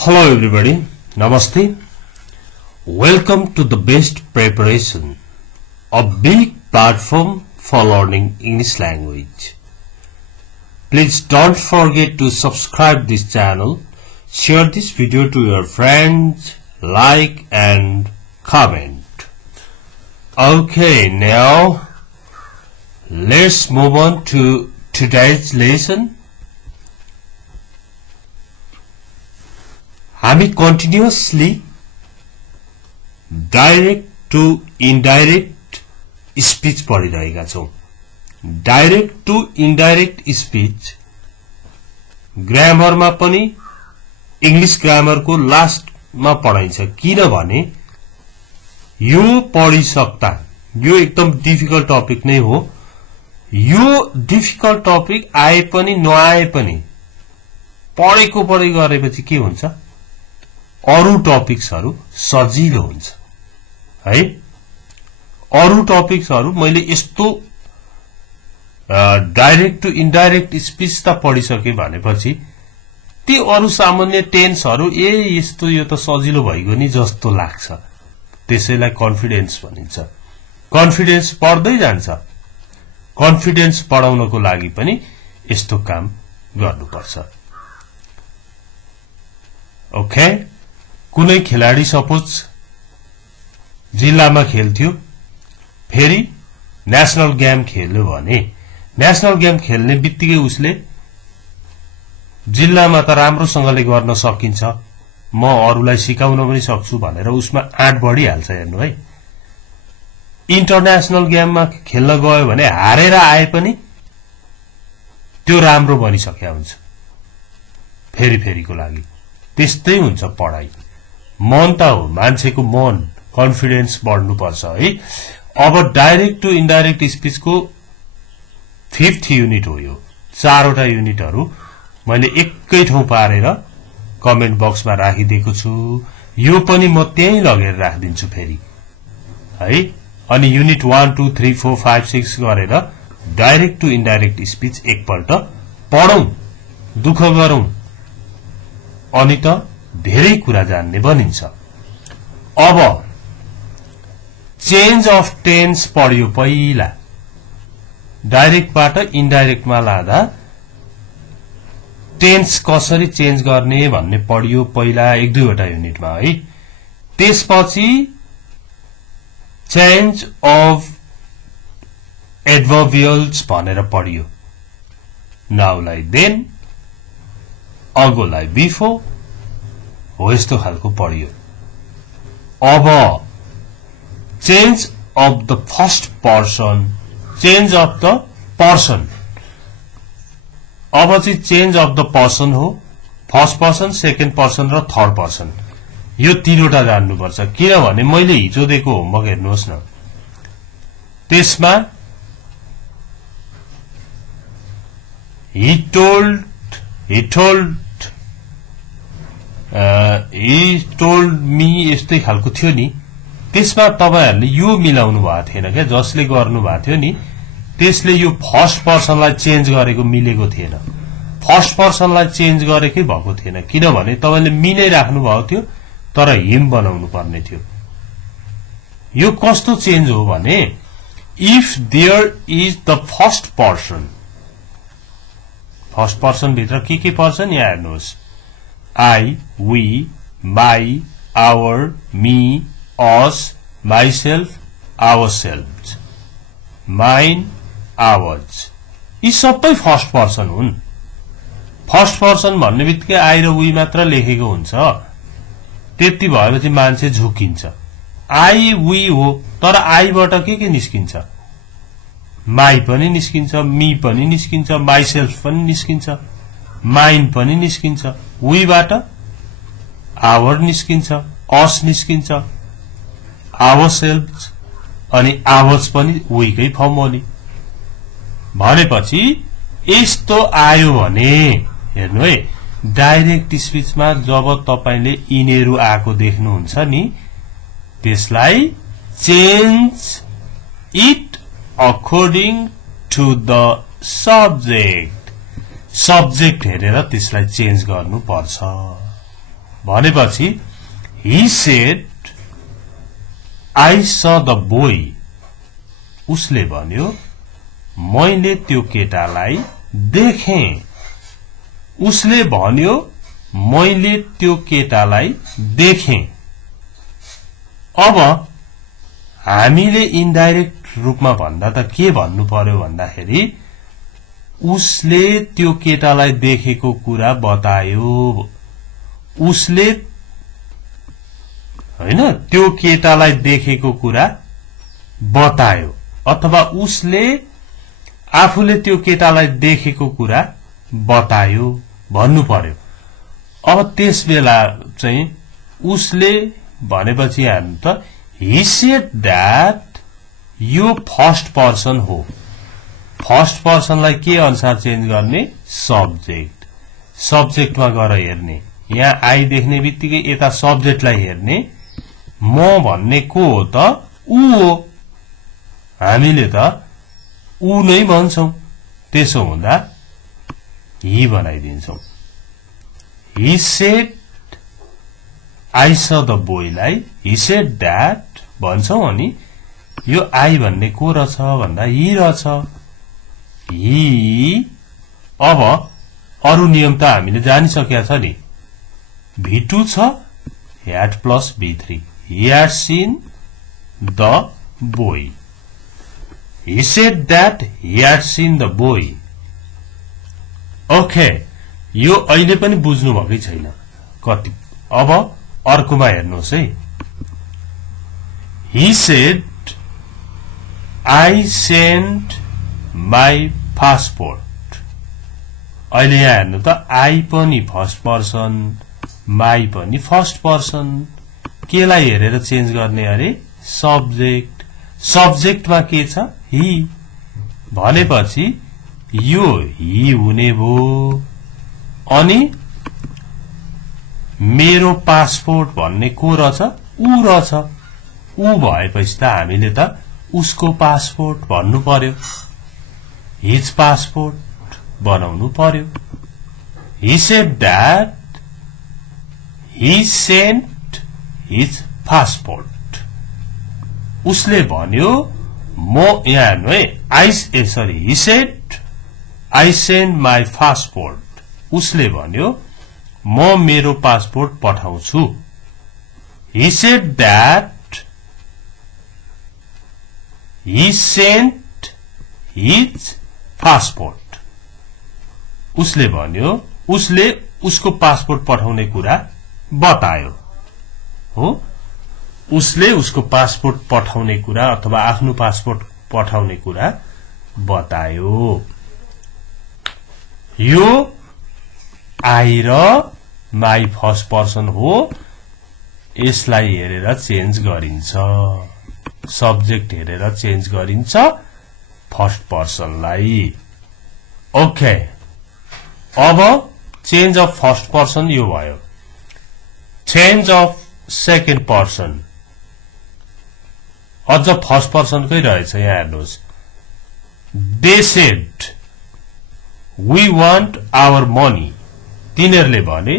Hello everybody, Namaste. Welcome to the Best Preparation, a big platform for learning English language. Please don't forget to subscribe this channel, share this video to your friends, like and comment. Okay, now let's move on to today's lesson. हामी continuously direct to indirect speech पढिरहेका छौं. Direct to indirect speech ग्रामरमा पनि English ग्रामरको लास्टमा पढाइन्छ. किनभने यो पढिसक्दा यो एकदम डिफिकल्ट टपिक नै हो. यो डिफिकल्ट टपिक आए पनि नआए पनि पढेको पढै गरेपछि के हुन्छ, अरु टपिक्सहरु सजिलो हुन्छ है. अरु टपिक्सहरु मैले यस्तो डाइरेक्ट टु इन्डाइरेक्ट स्पीच त पढिसके भनेपछि ती अरु सामान्य टेन्सहरु यस्तो यो त सजिलो भइगयो नि जस्तो लाग्छ. त्यसैलाई कन्फिडेन्स भनिन्छ. कन्फिडेन्स बढ्दै जान्छ. कन्फिडेन्स बढाउनको लागि पनि यस्तो काम गर्नुपर्छ. ओके, कुनै खेलाडी सपोज जिल्लामा खेल्थ्यो, फेरि नेशनल गेम खेल्यो भने नेशनल गेम खेल्ने बित्तिकै उसले जिल्लामा त राम्रोसँगले गर्न सकिन्छ, म अरूलाई सिकाउन पनि सक्छु भनेर उसमा आँट बढिहाल्छ. हेर्नु है, इन्टरनेशनल गेममा खेल्न गयो भने हारेर आए पनि त्यो राम्रो बनिसक्या हुन्छ फेरि फेरिको लागि. त्यस्तै हुन्छ पढाइ. मन त हो, मान्छेको मन, कन्फिडेन्स बढ्नुपर्छ है. अब डाइरेक्ट टु इन्डाइरेक्ट स्पीचको 5th युनिट हो यो. 4वटा युनिटहरु मैले एकै ठाउँ पारेर कमेन्ट बक्समा राखिदिएको छु. यो पनि म त्यही लगेर राखिदिन्छु फेरि है. अनि युनिट 1 2 3 4 5 6 गरेर डाइरेक्ट टु इन्डाइरेक्ट स्पीच एकपल्ट पढौं, दुःख गरौं, अनि त धेरै कुरा जान्ने बनिन्छ. अब चेन्ज अफ टेन्स पढ्यो. पहिला डाइरेक्टबाट इन्डाइरेक्टमा लादा टेन्स कसरी चेन्ज गर्ने भन्ने पढ्यो पहिला 1-2वटा युनिटमा है. त्यसपछि चेन्ज अफ एडभर्बियल्स भनेर पढ्यो. नाउलाई देन, अगोलाई बिफोर, हो यस्तो खालको पढ्यो. अब change of the first person, change of the person. अब चाहिँ चेन्ज अफ द पर्सन हो. फर्स्ट पर्सन, सेकेन्ड पर्सन र थर्ड पर्सन, यो तीनवटा जान्नुपर्छ. किनभने मैले हिजो दिएको होमवर्क हेर्नुहोस् न, त्यसमा he told me यस्तै खालको थियो नि. त्यसमा तपाईहरुले यो मिलाउनु भएको थिएन क्या. जसले गर्नु भएको थियो नि त्यसले यो फर्स्ट पर्सनलाई चेन्ज गरेको मिलेको थिएन. फर्स्ट पर्सनलाई चेन्ज गरेकै भएको थिएन. किनभने तपाईले मी नै राख्नु भएको थियो तर हिम बनाउनु पर्ने थियो. यो कस्तो चेन्ज हो भने, if there is the first person, first person भित्र के पर्छ नि हेर्नुहोस्. I, we, my, our, me, us, myself, ourselves, mine, ours, यी सबै फर्स्ट पर्सन हुन्. फर्स्ट पर्सन भन्ने बित्तिकै आई र वी मात्र लेखेको हुन्छ. त्यति भएपछि मान्छे झुकिन्छ. आई वी हो तर आईबाट के निस्किन्छ, माई पनि निस्किन्छ, मी पनि निस्किन्छ, माइसेल्फ पनि निस्किन्छ, माइन पनि निस्किन्छ. वीबाट आवर निस्किन्छ, अस निस्किन्छ, आवरसेल्फ अनि आवर्स पनि वीकै फर्म हो नि. भनेपछि यस्तो आयो भने हेर्नु है, डाइरेक्ट स्पीचमा जब तपाईले यिनीहरु आको देख्नुहुन्छ नि, त्यसलाई change it according to the subject, subject हेरेर त्यसलाई चेन्ज गर्नु पर्छ. भनेपछि he said I saw the boy. उसले भन्यो मैले त्यो केटालाई देखेँ. उसले भन्यो मैले त्यो केटालाई देखेँ. अब हामीले इन्डाइरेक्ट रूपमा भन्दा त के भन्नु पर्यो भन्दाखेरि उसले त्यो केटालाई देखेको कुरा बतायो. उसले हैन त्यो केटालाई देखेको कुरा बतायो अथवा उसले आफूले त्यो केटालाई देखेको कुरा बतायो भन्नु पर्यो. अब त्यसबेला चाहिँ उसले भनेपछि हामी त he said that यो फर्स्ट पर्सन हो. फर्स्ट पर्सनलाई के अनुसार चेन्ज गर्ने? सब्जेक्ट. सब्जेक्टमा गएर हेर्ने. यहाँ आई देख्ने बित्तिकै यता सब्जेक्टलाई हेर्ने. म भन्ने को हो त? ऊ हो. हामीले त ऊ नै भन्छौं. त्यसो हुँदा ही बनाइदिन्छौं. he said I saw the boy लाई he said that भन्छौं. अनि यो आई भन्ने को रहेछ भन्दा ही रहेछ. ही अब अरु नियम त हामीले जानिसकेका छ नि. V2 छ had plus V3. He had seen the boy. He said that he had seen the boy. Okay, यो अहिले पनि बुझ्नु भएकै छैन कति. अब अर्कोमा हेर्नुहोस् है. He said I sent my passport. अहिले यहाँ हेर्नु त आई पनि फर्स्ट पर्सन, माई पनि फर्स्ट पर्सन. केलाई हेरेर चेन्ज गर्ने अरे? सब्जेक्ट. सब्जेक्टमा के छ? ही. भनेपछि यो ही हुने भो. अनि मेरो पासपोर्ट भन्ने को रहेछ? ऊ रहेछ. ऊ भएपछि त हामीले त उसको पासपोर्ट भन्नु पर्यो. हिज पासपोर्ट बनाउनु पर्यो. He said that he sent his passport. उसले भन्यो म यहाँ हेर्नु है. he said I sent my passport. उसले भन्यो म मेरो पासपोर्ट पठाउँछु. He said that he sent his passport. उसले भन्यो उसले उसको पासपोर्ट पठाउने कुरा बतायो. हो, उसले उसको पासपोर्ट पठाउने कुरा अथवा आफ्नो पासपोर्ट पठाउने कुरा बतायो. यो आई र माई फर्स्ट पर्सन हो. यसलाई हेरेर चेन्ज गरिन्छ. सब्जेक्ट हेरेर चेन्ज गरिन्छ फर्स्ट पर्सनलाई. ओके, अब चेन्ज अफ फर्स्ट पर्सन यो भयो. चेन्ज अफ सेकेन्ड पर्सन अझ फर्स्ट पर्सनकै रहेछ. यहाँ हेर्नुहोस्. They said we want our money. तिनीहरूले भने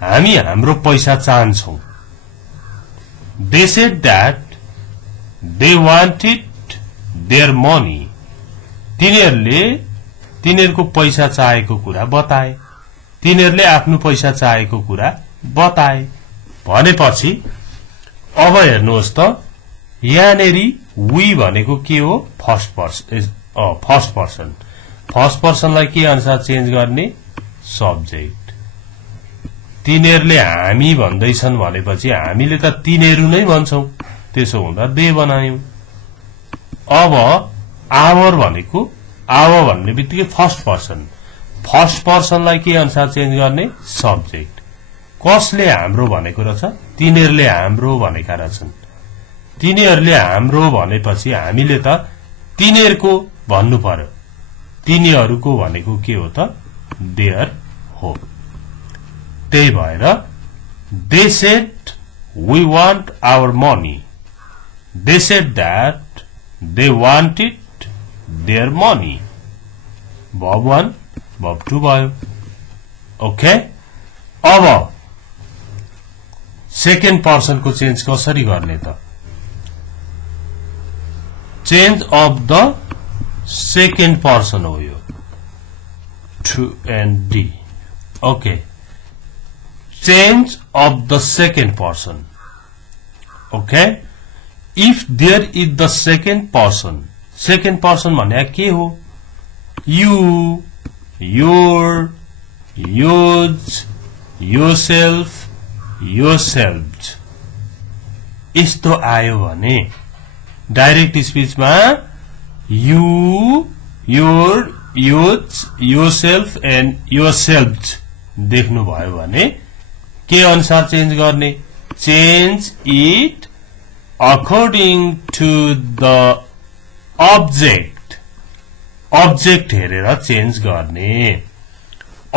हामी हाम्रो पैसा चाहन्छौं. They said that they wanted their money. तिनीहरूले तिनीहरूको पैसा चाहेको कुरा बताए. तिनीहरूले आफ्नो पैसा चाहेको कुरा बताए. भनेपछि अब हेर्नुहोस् त यहाँनेरि वी भनेको के हो? First person. फर्स्ट पर्सनलाई के अनुसार चेन्ज गर्ने? सब्जेक्ट. तिनीहरूले हामी भन्दैछन् भनेपछि हामीले त तिनीहरू नै भन्छौं. त्यसो हुँदा दे बनायौं. अब आवर भनेको आवर भन्ने बित्तिकै फर्स्ट पर्सन. फर्स्ट पर्सनलाई के अनुसार चेन्ज गर्ने? सब्जेक्ट. कसले हाम्रो भनेको रहेछ? तिनीहरूले हाम्रो भनेका रहेछन्. तिनीहरूले हाम्रो भनेपछि हामीले त तिनीहरूको भन्नु पर्यो. तिनीहरूको भनेको के हो त? देयर हो. त्यही भएर they said we want our money. They said that they wanted their money. verb 1 verb 2 भयो. ओके, अब सेकेन्ड पर्सनको चेन्ज कसरी गर्ने त change of the second person हो यो टु एन्ड डी okay change of the second person okay if there is the second person भने के हो you your yours yourself yourselves यस्तो आयो भने direct स्पीचमा you your yours yourself and yourselves देख्नु भयो भने के अनुसार चेन्ज गर्ने change it according to the object हेरेर चेन्ज गर्ने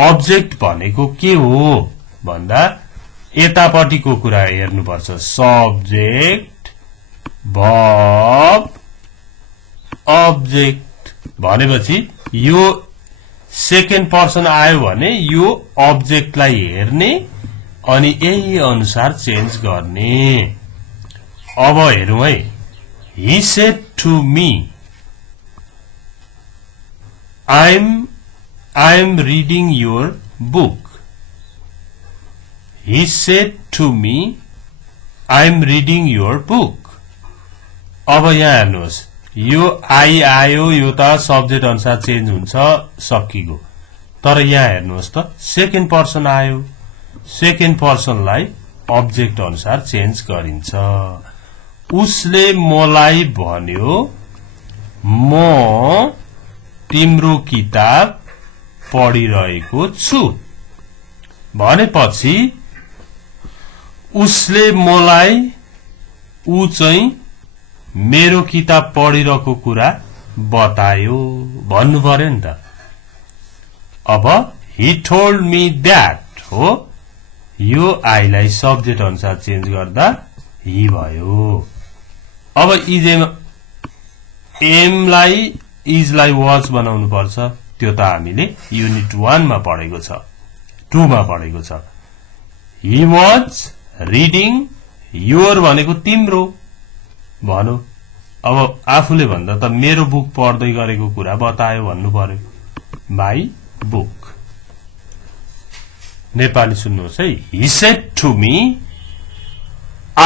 अब्जेक्ट भनेको के हो भन्दा यतापट्टिको कुरा हेर्नुपर्छ सब्जेक्ट भर्ब अब्जेक्ट भनेपछि यो सेकेन्ड पर्सन आयो भने यो अब्जेक्टलाई हेर्ने अनि यही अनुसार चेन्ज गर्ने अब हेरौं है he said to me I'm reading your book. He said to me, I'm reading your book. अब यहाँ हेर्नुहोस् यो आई आयो यो त सब्जेक्ट अनुसार चेन्ज हुन्छ सकिगो तर यहाँ हेर्नुहोस् त सेकेन्ड पर्सन आयो सेकेन्ड पर्सनलाई अब्जेक्ट अनुसार चेन्ज गरिन्छ उसले मलाई भन्यो म तिम्रो किताब पढिरहेको छु भनेपछि उसले मलाई ऊ चाहिँ मेरो किताब पढिरहेको कुरा बतायो भन्नु पर्यो नि त अब he told me that हो यो आईलाई सब्जेक्ट अनुसार चेन्ज गर्दा ही भयो अब एमलाई इजलाई वाज बनाउनु पर्छ त्यो त हामीले युनिट 1 मा पढेको छ 2 मा पढेको छ he was reading your भनेको तिम्रो भनो अब आफूले भन्दा त मेरो बुक पढ्दै गरेको कुरा बतायो भन्नु पर्यो माई बुक नेपाली सुन्नुहोस् है he said to me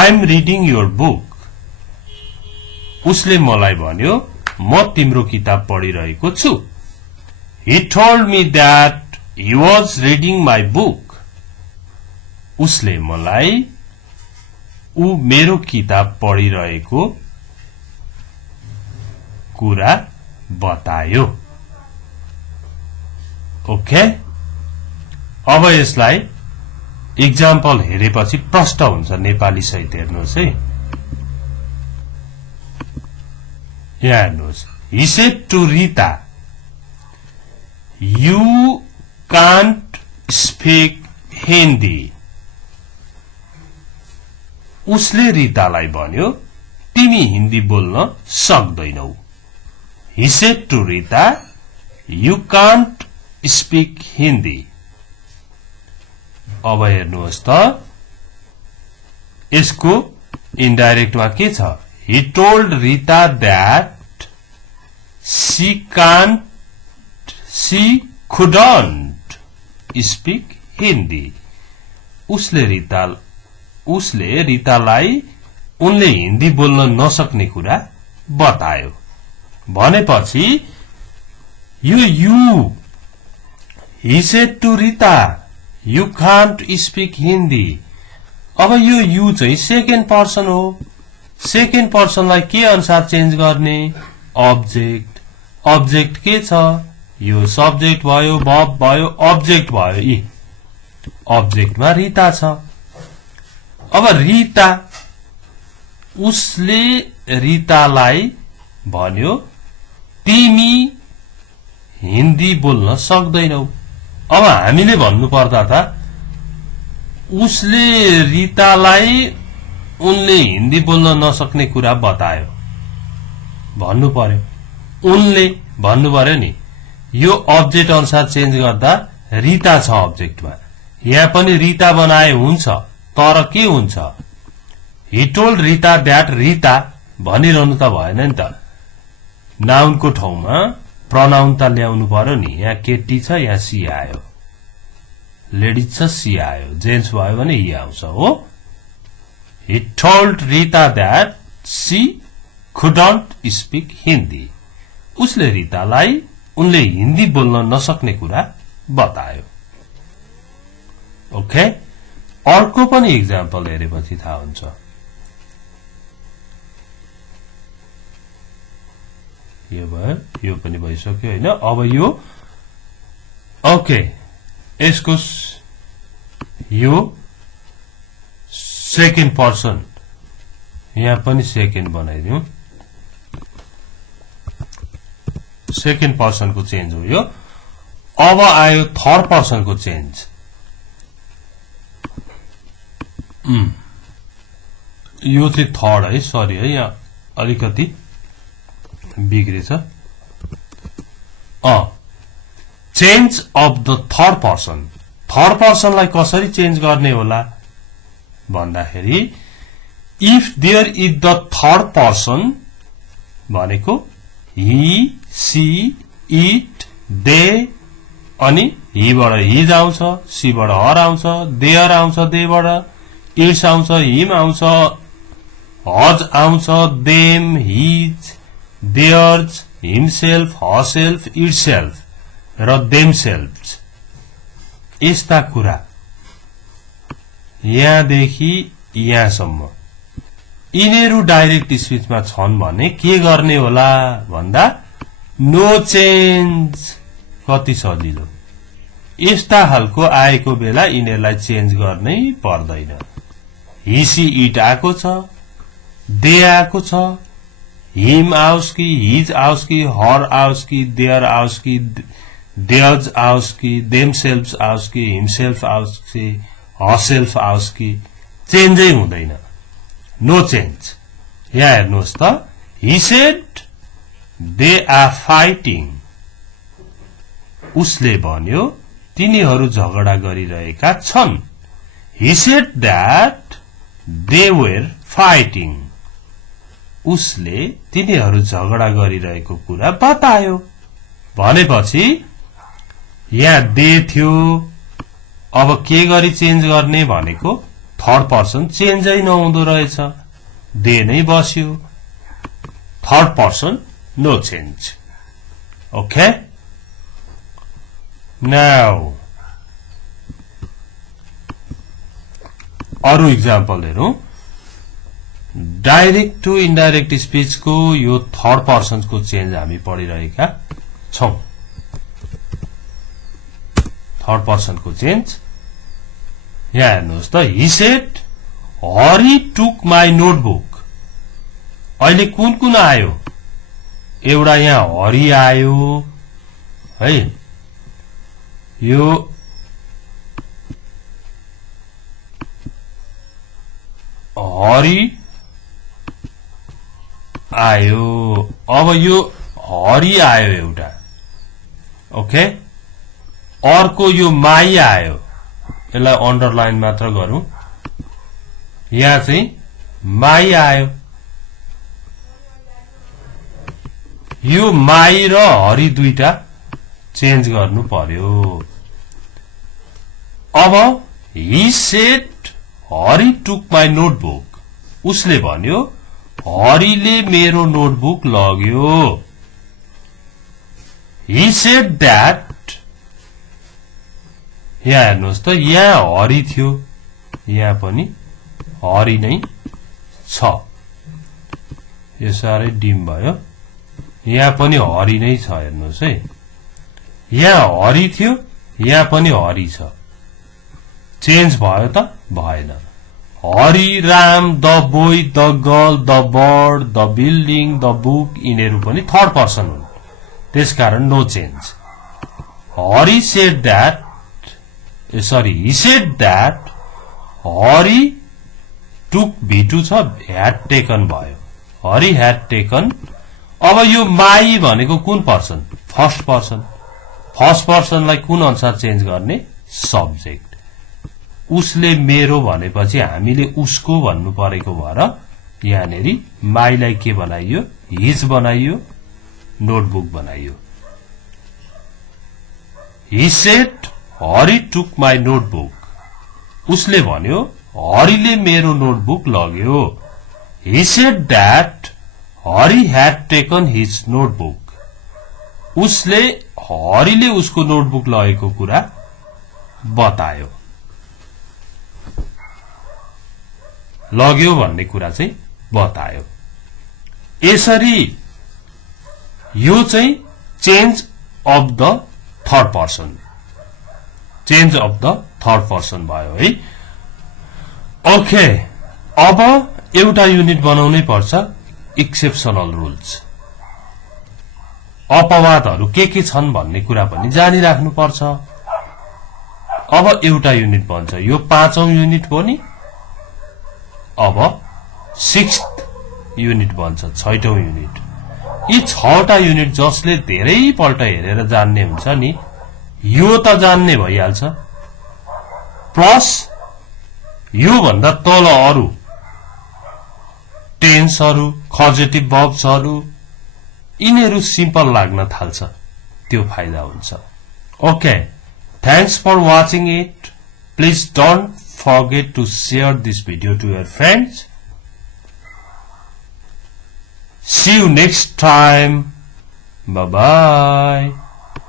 I'm reading your book उसले मलाई भन्यो म तिम्रो किताब पढिरहेको छु he told me that he was reading my book उसले मलाई ऊ मेरो किताब पढिरहेको कुरा बतायो ओके अब यसलाई एक्जाम्पल हेरेपछि प्रष्ट हुन्छ नेपाली सहित हेर्नुहोस् है यहाँ हेर्नुहोस् he said to Rita you can't speak Hindi उसले रितालाई भन्यो तिमी हिन्दी बोल्न सक्दैनौ he said to Rita you can't speak Hindi अब हेर्नुहोस् त यसको इन्डाइरेक्टमा के छ he told Rita that she couldn't speak Hindi उसले रितालाई उनले हिन्दी बोल्न नसक्ने कुरा बतायो भनेपछि यो he said to Rita you can't speak Hindi अब यो you चाहिँ सेकेन्ड पर्सन हो सेकेन्ड पर्सनलाई के अनुसार चेन्ज गर्ने अब्जेक्ट के छ यो सब्जेक्ट भयो verb भयो अब्जेक्ट भयो यी अब्जेक्टमा रिता छ अब रिता उसले रितालाई भन्यो तिमी हिन्दी बोल्न सक्दैनौ अब हामीले भन्नु पर्दा त उसले रितालाई उनले हिन्दी बोल्न नसक्ने कुरा बतायो भन्नु पर्यो उनले भन्नु पर्यो नि यो अब्जेक्ट अनुसार चेन्ज गर्दा रिता छ अब्जेक्टमा यहाँ पनि रिता बनाए हुन्छ तर के हुन्छ he told Rita that Rita भनिरहनु त भएन नि त नाउनको ठाउँमा प्रनाउन त ल्याउनु पर्यो नि यहाँ केटी छ यहाँ सी आयो लेडी छ सी आयो जेन्ट्स भयो भने ही आउँछ हो he told Rita that she couldn't speak Hindi उसले रितालाई उनले हिन्दी बोल्न नसक्ने कुरा बतायो ओके अर्को पनि एक्जाम्पल हेरेपछि थाहा हुन्छ यो भयो यो पनि भइसक्यो हैन अब यो ओके यसको यो सेकेन्ड पर्सन यहाँ पनि सेकेन्ड बनाइदिउँ सेकेन्ड पर्सन को चेन्ज हो यो अब आयो थर्ड पर्सन को चेन्ज यो चाहिँ थर्ड है सरी है यहाँ अलिकति बिग्रेछ चेन्ज अफ द थर्ड पर्सनलाई कसरी चेन्ज गर्ने होला भन्दाखेरि if there is the third person भनेको ही सी इट दे अनि हीबाट हिज आउँछ सीबाट हर आउँछ देयर आउँछ देबाट इट्स आउँछ हिम आउँछ हज आउँछ देम हिज देयर्स हिमसेल्फ हरसेल्फ इटसेल्फ र देमसेल्फ यस्ता कुरा यहाँदेखि यहाँसम्म यिनीहरू डाइरेक्ट स्पीचमा छन् भने के गर्ने होला भन्दा नो चेन्ज कति सजिलो यस्ता खालको आएको बेला यिनीहरूलाई चेन्ज गर्नै पर्दैन हिसी इट आएको छ दे आएको छ हिम आओस् कि हिज आओस् कि हर आओस् कि देयर आओस् कि देयर्स आओस् कि देमसेल्फ आओस् कि हिमसेल्फ आओस् कि हरसेल्फ आओस् कि चेन्जै हुँदैन नो चेन्ज यहाँ हेर्नुहोस् त he said they are fighting उसले भन्यो तिनीहरू झगडा गरिरहेका छन् he said that they were fighting उसले तिनीहरू झगडा गरिरहेको कुरा बतायो भनेपछि यहाँ दे थियो अब के गरी चेन्ज गर्ने भनेको थर्ड पर्सन चेन्जै नहुँदो रहेछ दे नै बस्यो third person no change okay now अरु इक्जाम्पल हेरौं डाइरेक्ट टु इन्डाइरेक्ट स्पीच को यो थर्ड पर्सन को चेन्ज हामी पढिरहेका छौं थर्ड पर्सन को चेन्ज यहाँ हेर्नुहोस् त he said Hari took my notebook अहिले कुन कुन आयो एउटा यहाँ हरि आयो है यो हरि आयो अब यो हरि आयो एउटा ओके अर्को यो माई आयो यसलाई अन्डरलाइन मात्र गरौं यहाँ चाहिँ माई आयो यो माई र हरि दुईटा चेन्ज गर्नु पर्यो अब he said Hari took my notebook उसले भन्यो हरिले मेरो नोटबुक लग्यो he said that यहाँ हेर्नुहोस् त यहाँ हरि थियो यहाँ पनि हरि नै छ यो सारै डिम भयो यहाँ पनि हरि नै छ हेर्नुहोस् है यहाँ हरि थियो यहाँ पनि हरि छ चेन्ज भयो त भएन Hari Ram the boy the girl the bird the building the book यिनीहरू पनि थर्ड पर्सन हुन् त्यसकारण no change Hari said that he said that Hari took V2 छ had taken भयो हरि had taken अब यो माई भनेको कुन पर्सन फर्स्ट पर्सनलाई कुन अनुसार चेन्ज गर्ने सब्जेक्ट उसले मेरो भनेपछि हामीले उसको भन्नु परेको भएर यहाँनेरि माईलाई के बनाइयो हिज बनाइयो नोटबुक बनाइयो He said Hari took my notebook उसले भन्यो हरिले मेरो नोटबुक लग्यो He said that Hari had taken his notebook उसले हरिले उसको नोटबुक लगेको कुरा बतायो लग्यो भन्ने कुरा चाहिँ बतायो यसरी यो चाहिँ change of the third person change of the third person भयो है ओके अब एउटा युनिट बनाउनै पर्छ एक्सेप्सनल रुल्स अपवादहरु के छन् भन्ने कुरा पनि जानिराख्नु पर्छ अब एउटा युनिट बन्छ यो पाँचौं युनिट हो नि अब 6th युनिट बन्छ छैटौं युनिट यी 6टा युनिट जसले धेरै पल्ट हेरेर जान्ने हुन्छ नि यो त जान्ने भइहाल्छ प्लस यो भन्दा तल अरु टेन्सहरु कजेटिभ भर्ब्सहरु यिनीहरु सिम्पल लाग्न थाल्छ त्यो फाइदा हुन्छ okay thanks for watching it please don't forget to share this video to your friends. See you next time. Bye bye.